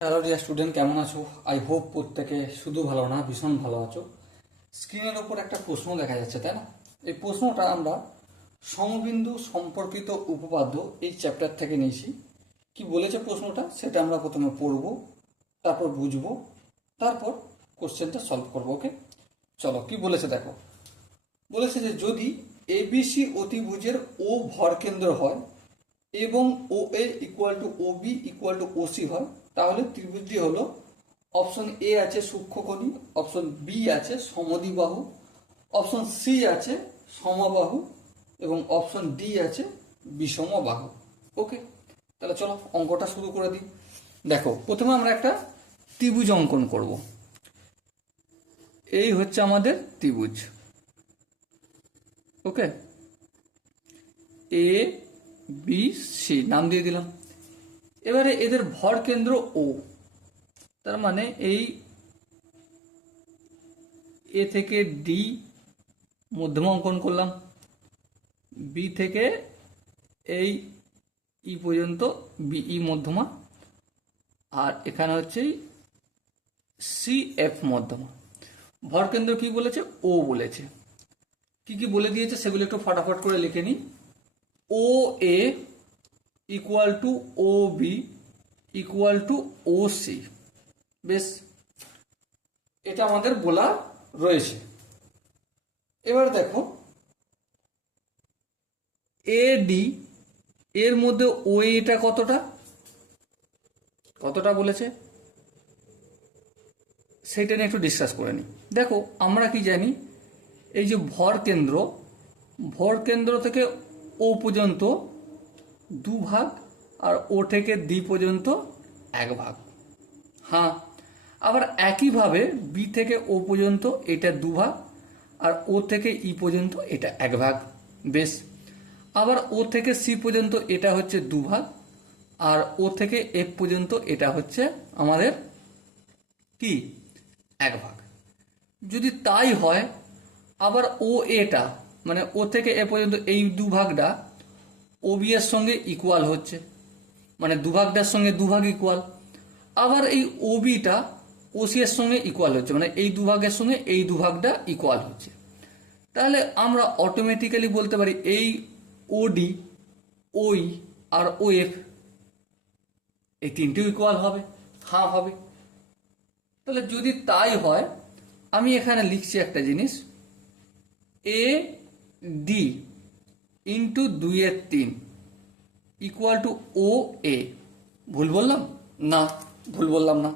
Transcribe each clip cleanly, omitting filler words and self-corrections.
Hello dear student, কেমন আছো? I hope প্রত্যেকে শুধু ভালো না, ভীষণ ভালো আছো। স্ক্রিনের উপর একটা প্রশ্ন দেখা যাচ্ছে, তাই না? এই প্রশ্নটা আমরা সমবিন্দু সম্পর্কিত উপপাদ্য এই চ্যাপ্টার থেকে নিয়েছি। কি বলেছে প্রশ্নটা সেটা আমরা প্রথমে পড়বো, তারপর বুঝবো, তারপর কোশ্চেনটা সলভ করবো। ওকে, চলো কি বলেছে দেখো। বলেছে যে যদি এবিসি অতিভুজের ও ভরকেন্দ্র হয় এবং O A equal to O B equal to O C হয়, তাহলে ত্রিভুজটি হলো, অপশন এ আছে সূক্ষ্মকোণী, অপশন বি আছে সমদ্বিবাহু, অপশন সি আছে সমবাহু এবং অপশন ডি আছে বিষমবাহু। ওকে, তাহলে চলো অঙ্কটা শুরু করে দিই। দেখো, প্রথমে আমরা একটা ত্রিভুজ অঙ্কন করব। এই হচ্ছে আমাদের ত্রিভুজ। ওকে, এ বি সি নাম দিয়ে দিলাম। এবারে এদের ভর কেন্দ্র ও, তার মানে এই এ থেকে ডি মধ্যমা অঙ্কন করলাম, বি থেকে এই ই পর্যন্ত বিই মধ্যমা, আর এখানে হচ্ছে সি এফ মধ্যমা। ভরকেন্দ্র কি বলেছে? ও বলেছে। কি কি বলে দিয়েছে সেগুলো একটু ফটাফট করে লিখে নিই। O A equal to O B equal to O C. বেশ, এটা আমাদের বলা রয়েছে। এবার দেখো, এ ডি এর মধ্যে ও এটা কতটা কতটা বলেছে সেটা নিয়ে একটু ডিসকাস করে নিই। দেখো, আমরা কি জানি, এই যে ভর কেন্দ্র থেকে ও পর্যন্ত দু ভাগ, আর ও থেকে ডি পর্যন্ত এক ভাগ। হ্যাঁ, আবার একইভাবে বি থেকে ও পর্যন্ত এটা দু ভাগ, আর ও থেকে ই পর্যন্ত এটা এক ভাগ। বেশ, আবার ও থেকে সি পর্যন্ত এটা হচ্ছে দু ভাগ, আর ও থেকে এফ পর্যন্ত এটা হচ্ছে আমাদের কি এক ভাগ। যদি তাই হয়, আবার ও এটা মানে ও থেকে এ পর্যন্ত এই দু ভাগটা ও বি এর সঙ্গে ইকুয়াল হচ্ছে, মানে দুভাগটার সঙ্গে দুভাগ ইকুয়াল। আবার এই ও বিটা ও সি এর সঙ্গে ইকুয়াল হচ্ছে, মানে এই দুভাগের সঙ্গে এই দুভাগটা ইকুয়াল হচ্ছে। তাহলে আমরা অটোমেটিক্যালি বলতে পারি এই ওডি, ওই আর ও এফ এই তিনটেও ইকুয়াল হবে। হ্যাঁ হবে। তাহলে যদি তাই হয়, আমি এখানে লিখছি একটা জিনিস, A D into 2/3 equal to O A. ভুল বললাম? না, ভুল বললাম না।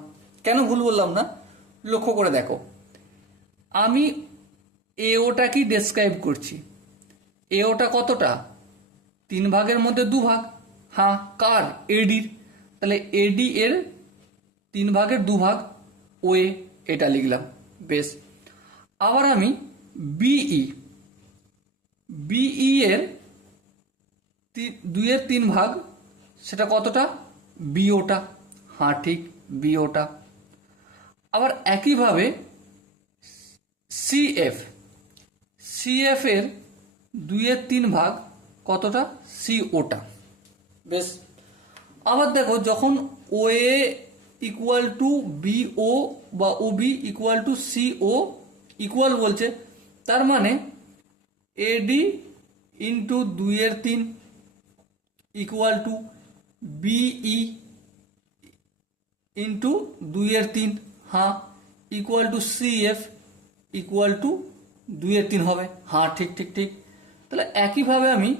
কেন ভুল বললাম না? লক্ষ্য করে দেখো, আমি এ ওটাকেই ডেসক্রাইব করছি। এ ওটা কতটা? 3 ভাগের মধ্যে 2 ভাগ। হ্যাঁ, কার? এডির। তাহলে এডি এর 3 ভাগের 2 ভাগ ও এ, এটা লিখলাম। বেশ, আবার আমি বিই, বিই এর 2/3 ভাগ, সেটা কতটা? বিওটা। হ্যাঁ ঠিক, বিওটা। আবার একইভাবে সিএফ, সিএফ এর 2/3 ভাগ কতটা? সিওটা। বেশ, আবার দেখো, যখন O A equal to B O বা O B equal to C O equal বলছে, তার মানে A D into 2/3 equal to B E into 2/3, হ্যাঁ, equal to C F equal to 2/3 হবে। হ্যাঁ ঠিক ঠিক ঠিক। তাহলে একইভাবে আমি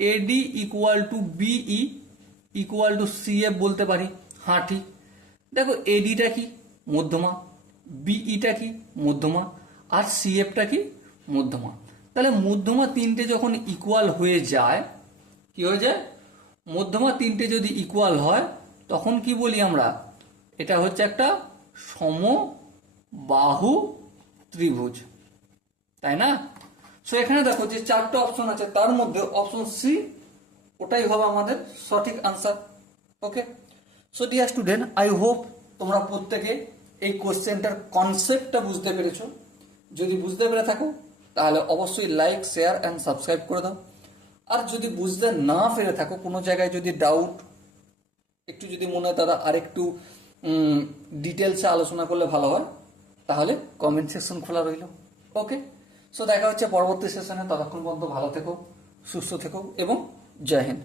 A D equal to B E equal to C F বলতে পারি। হ্যাঁ ঠিক। দেখো, এডিটা কি? মধ্যমা। বিইটা কি? মধ্যমা। আর সি এফটা কি? মধ্যমা। তাহলে মধ্যমা তিনটে যখন ইকুয়াল হয়ে যায়, কি হয়ে যায়? মধ্যমা তিনটে যদি ইকুয়াল হয়, তখন কি বলি আমরা? এটা হচ্ছে একটা সমবাহু ত্রিভুজ, তাই না? সো এখানে দেখো যে 4টে অপশন আছে, তার মধ্যে অপশন সি ওটাই হবে আমাদের সঠিক answer. Okay, so dear student, I hope তোমরা প্রত্যেকে এই কোশ্চেনটার কনসেপ্টটা বুঝতে পেরেছো। যদি বুঝতে পেরে থাকো, তাহলে অবশ্যই লাইক, শেয়ার অ্যান্ড সাবস্ক্রাইব করে দাও। আর যদি বুঝতে না পেরে থাকো, কোনো জায়গায় যদি ডাউট একটু যদি মনে হয় দাদা আরেকটু ডিটেলসে আলোচনা করলে ভালো হয়, তাহলে কমেন্ট সেকশন খোলা রইল। ওকে, সো দেখা হচ্ছে পরবর্তী সেশনে। ততক্ষণ পর্যন্ত ভালো থেকো, সুস্থ থেকো এবং জয় হিন্দ।